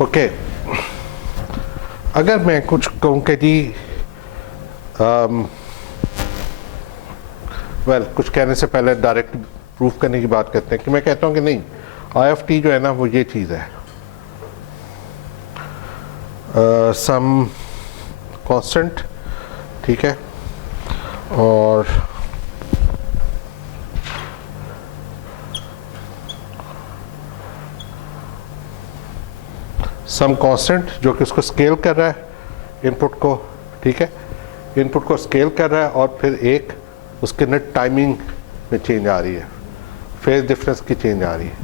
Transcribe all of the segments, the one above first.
Okay अगर मैं कुछ कहूँ कि जी कुछ कहने से पहले डायरेक्ट प्रूफ करने की बात करते हैं कि मैं कहता हूँ कि नहीं आई ऑफ टी जो है ना वो ये चीज़ है सम कांस्टेंट, ठीक है, और सम कांस्टेंट जो कि उसको स्केल कर रहा है इनपुट को, ठीक है, इनपुट को स्केल कर रहा है और फिर एक उसके नेट टाइमिंग में चेंज आ रही है, फेज डिफरेंस की चेंज आ रही है,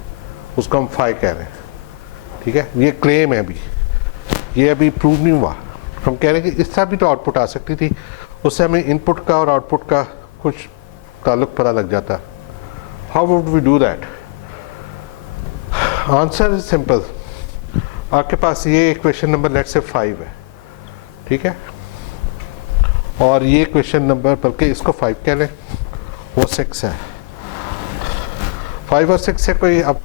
उसको हम फाई कह रहे हैं, ठीक है। ये क्लेम है, अभी ये अभी प्रूव नहीं हुआ। हम कह रहे हैं कि इससे भी तो आउटपुट आ सकती थी, उससे हमें इनपुट का और आउटपुट का कुछ ताल्लुक पता लग जाता। How would we do that? Answer is simple. आपके पास ये क्वेश्चन नंबर लेट्स से 5 है, ठीक है, और ये क्वेश्चन नंबर, बल्कि इसको 5 कह लें, वो 6 है। 5 और 6 से कोई आप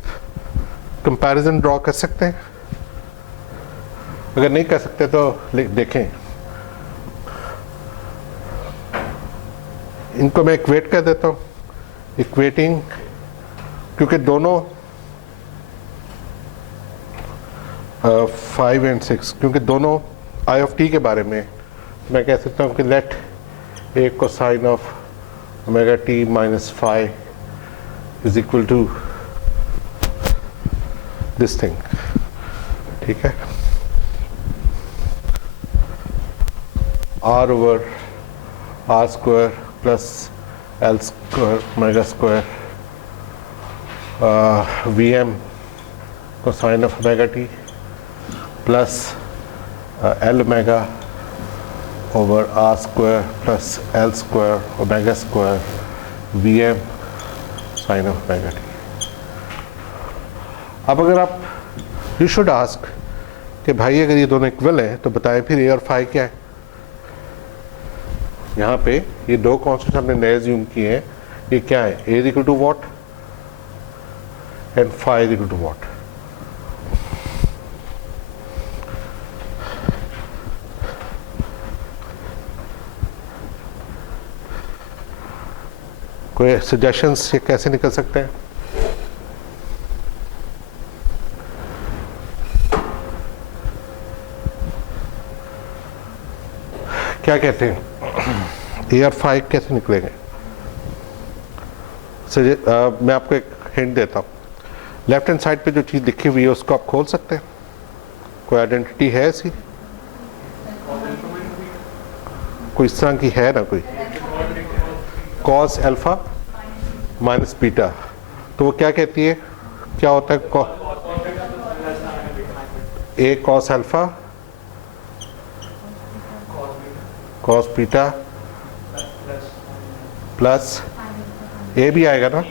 कंपैरिजन ड्रॉ कर सकते हैं? अगर नहीं कर सकते तो देखें, इनको मैं इक्वेट कर देता हूँ। इक्वेटिंग, क्योंकि दोनों 5 एंड 6, क्योंकि दोनों आई ऑफ टी के बारे में मैं कह सकता हूँ कि let A cosine of omega T minus phi is equal to this thing, ठीक है, R over R square plus L square omega square V M cosine of omega T plus L omega over R square plus L square omega square V M sine of omega T. अब अगर आप, you should ask कि भाई अगर ये दोनों equal हैं तो बताएं फिर ए और फाई क्या है। यहाँ पे ये दो कॉन्स्टेंट हमने नए ज्यूम किए हैं, ये क्या है? A is equal to what and phi is equal to what. कोई सजेशंस ये कैसे निकल सकते हैं? क्या कहते हैं? ए और फाइव कैसे निकलेंगे? मैं आपको एक हिंट देता हूँ। लेफ्ट हैंड साइड पे जो चीज़ लिखी हुई है उसको आप खोल सकते हैं। कोई आइडेंटिटी है ऐसी? कोई इस तरह की है ना कोई? कॉस अल्फा माइनस बीटा, तो वो क्या कहती है? क्या होता है? A cos alpha cos beta plus A भी आएगा ना,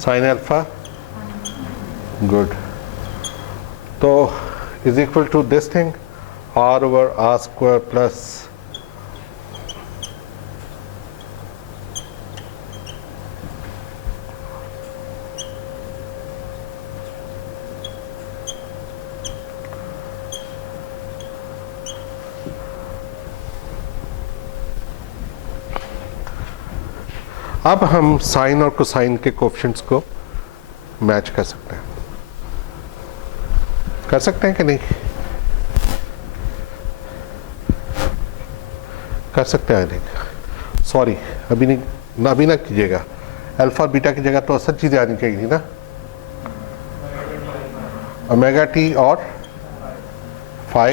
साइन अल्फा, गुड, तो is equal to this thing R over R square plus अब हम साइन और कोसाइन के कोएफिशिएंट्स को मैच कर सकते हैं। कर सकते हैं कि नहीं? कर सकते हैं। नहीं, सॉरी, अभी नहीं, अभी ना कीजिएगा। अल्फा बीटा की जगह तो असल चीज़ें आनी चाहिए थी ना, ओमेगा टी और फाई,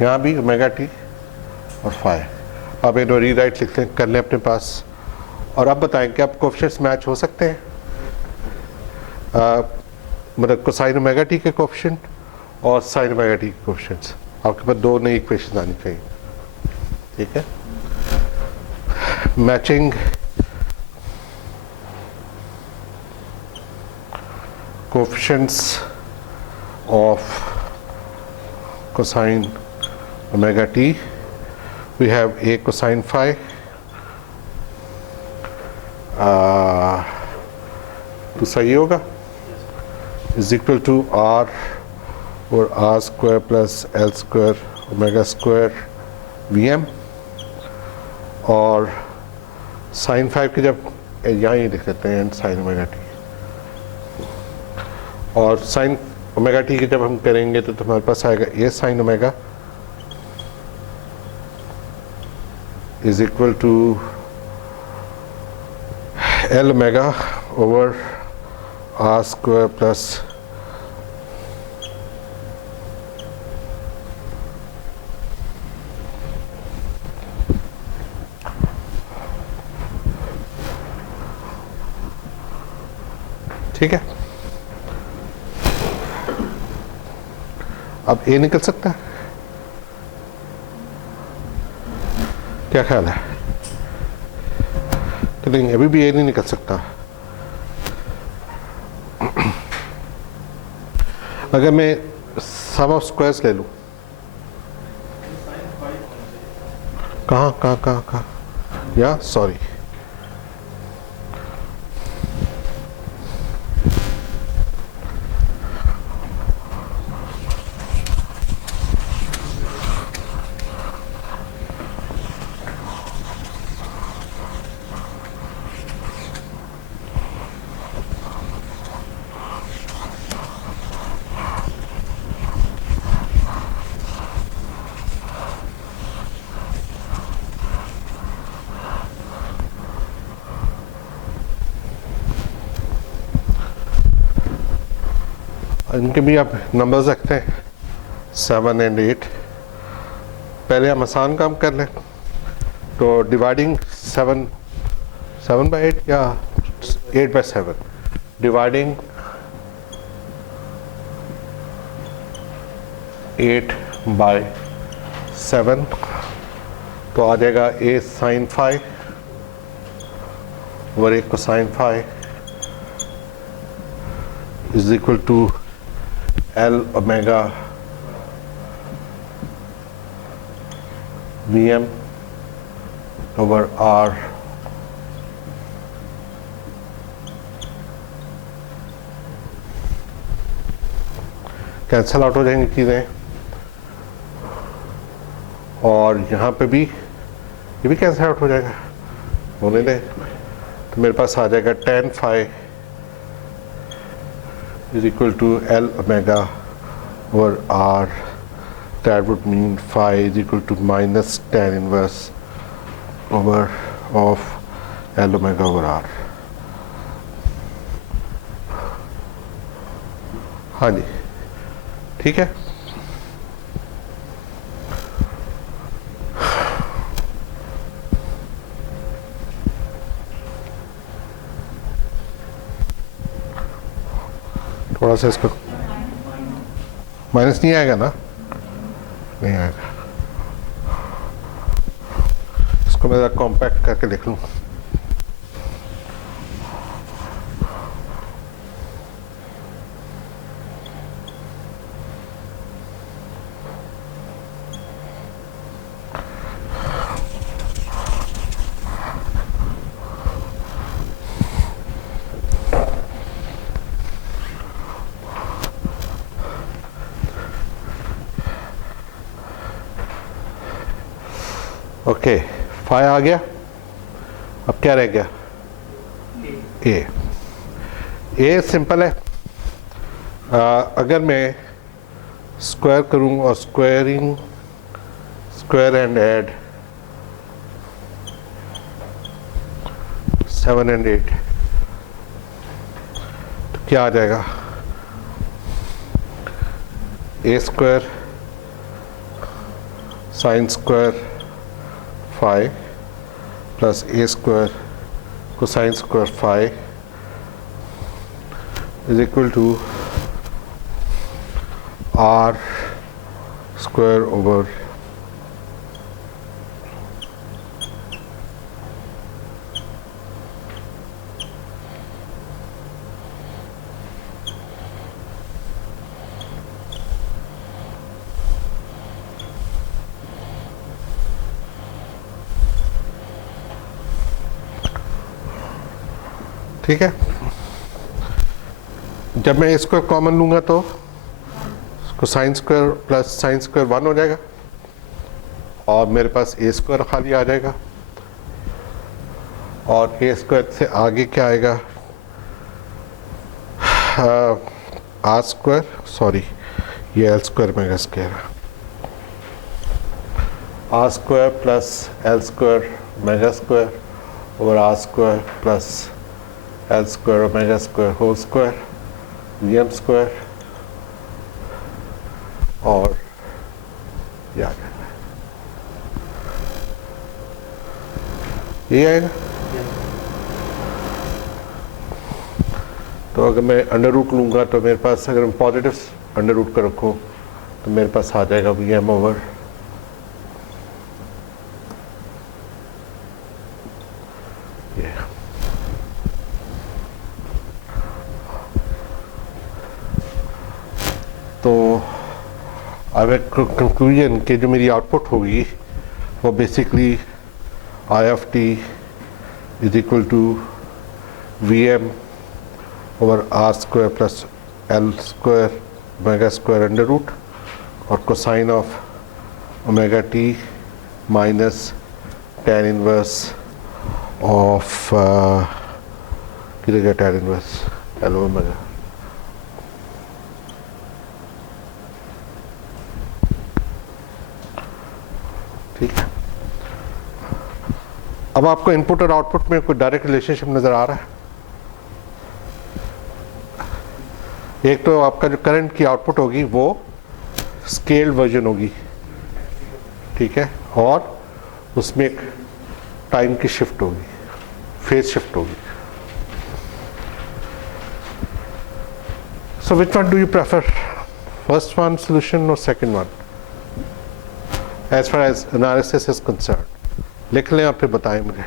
यहाँ भी ओमेगा टी और फाई। अब इन्हें रीराइट लिख लें, कर लें अपने पास। और अब बताएं कि अब कोएफिशिएंट्स मैच हो सकते हैं? मतलब कोसाइन ओमेगा टी के कोएफिशिएंट और साइन ओमेगा टी के कोएफिशिएंट्स, आपके पास दो नई इक्वेशन आनी चाहिए, ठीक है। Matching coefficients of cosine omega T, we have A cosine phi तो सही होगा, इज इक्वल टू आर और R square plus L square omega square V M, और साइन 5 की जब यहाँ ही लिख लेते हैं एंड साइन ओमेगा टी, और साइन ओमेगा टी की जब हम करेंगे तो तुम्हारे पास आएगा A sine omega is equal to L omega over R square plus ठीक है। अब ए निकल सकता है, क्या ख्याल है? तो नहीं, अभी भी ए नहीं निकल सकता। अगर मैं सम ऑफ स्क्वायर्स ले लूं, कहाँ या सॉरी, इनके भी आप नंबर्स रखते हैं 7 एंड 8। पहले हम आसान काम कर लें, तो डिवाइडिंग 7 बाई 8 या 8 बाई 7, डिवाइडिंग 8 बाई 7 तो आ जाएगा ए साइन 5 और एक को sine 5 is equal to L omega V M over R cancel out हो जाएंगी चीज़ें, और यहाँ पे भी ये भी कैंसल आउट हो जाएगा, होने दें। तो मेरे पास आ जाएगा tan phi is equal to L omega over R. That would mean phi is equal to minus tan inverse over of L omega over R. हाँ जी, ठीक है। थोड़ा सा इसको माइनस नहीं आएगा ना, नहीं आएगा, इसको मैं कॉम्पैक्ट करके लिख लूँ। ओके, फाइ आ गया। अब क्या रह गया? ए सिंपल है। अगर मैं स्क्वायर करूं और squaring square and add 7 and 8 तो क्या आ जाएगा? A square sine square 5 plus A square cosine square 5 is equal to R square over ठीक है। जब मैं इसको कॉमन लूंगा तो cosine square plus sine square 1 हो जाएगा और मेरे पास ए स्क्वायर खाली आ जाएगा और ए स्क्वायर से आगे क्या आएगा, आर स्क्वायर, सॉरी ये एल स्क्वायर मेगा स्क्वायर है, R square plus L square omega square over R square plus L square omega square whole square V M square और ये आ जाएगा, ये आएगा। तो अगर मैं अंडर रूट लूँगा तो मेरे पास, अगर मैं पॉजिटिव अंडर रूट का रखूँ तो मेरे पास आ जाएगा वी एम ओवर ये। तो अब एक कंक्लूजन के जो मेरी आउटपुट होगी वो basically I of T is equal to V M over R square plus L square omega square under root और cosine of omega T minus tan inverse of किधर गया tan इनवर्स एल ओमेगा। ठीक है, अब आपको input और output में कोई डायरेक्ट रिलेशनशिप नजर आ रहा है? एक तो आपका जो करंट की आउटपुट होगी वो स्केल्ड वर्जन होगी, ठीक है, और उसमें एक टाइम की शिफ्ट होगी, फेज शिफ्ट होगी। So which one do you prefer, first one solution और second one as far as analysis is concern? लिख लें आप फिर बताएं मुझे।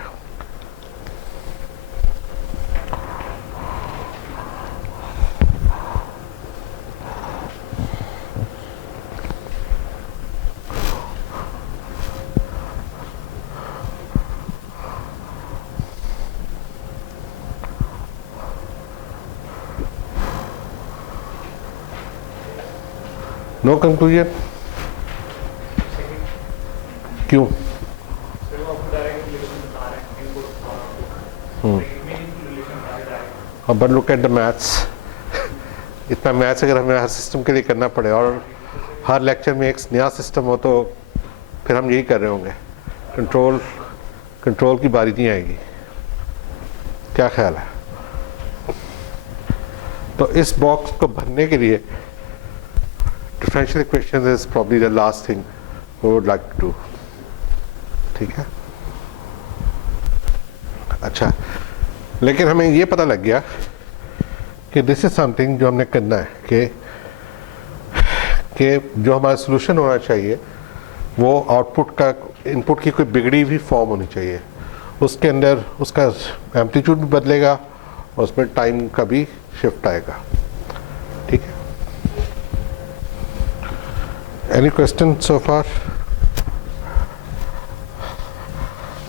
नो कंक्लूजन, क्यों? But look at the maths, इतना मैथ्स अगर हमें हर सिस्टम के लिए करना पड़े और हर लेक्चर में एक नया सिस्टम हो तो फिर हम यही कर रहे होंगे, कंट्रोल की बारी नहीं आएगी। क्या ख्याल है? तो इस बॉक्स को भरने के लिए differential equations is probably the last thing we would like to do. ठीक है, अच्छा, लेकिन हमें ये पता लग गया कि दिस इज समथिंग जो हमने करना है कि जो हमारा सोल्यूशन होना चाहिए वो आउटपुट का, इनपुट की कोई बिगड़ी हुई फॉर्म होनी चाहिए, उसके अंदर उसका एम्पलीट्यूड भी बदलेगा और उसमें टाइम का भी शिफ्ट आएगा। ठीक है, एनी क्वेश्चन सो फार?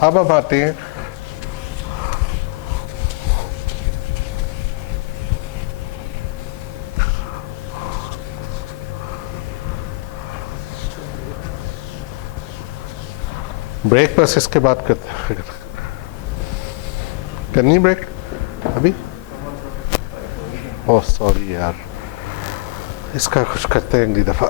अब हम आते हैं ब्रेक, बस इसके बाद करते हैं। करनी ब्रेक अभी? ओह सॉरी यार, इसका कुछ करते हैं अगली दफा।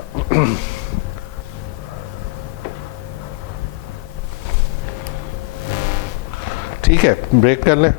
ठीक है, ब्रेक कर लें।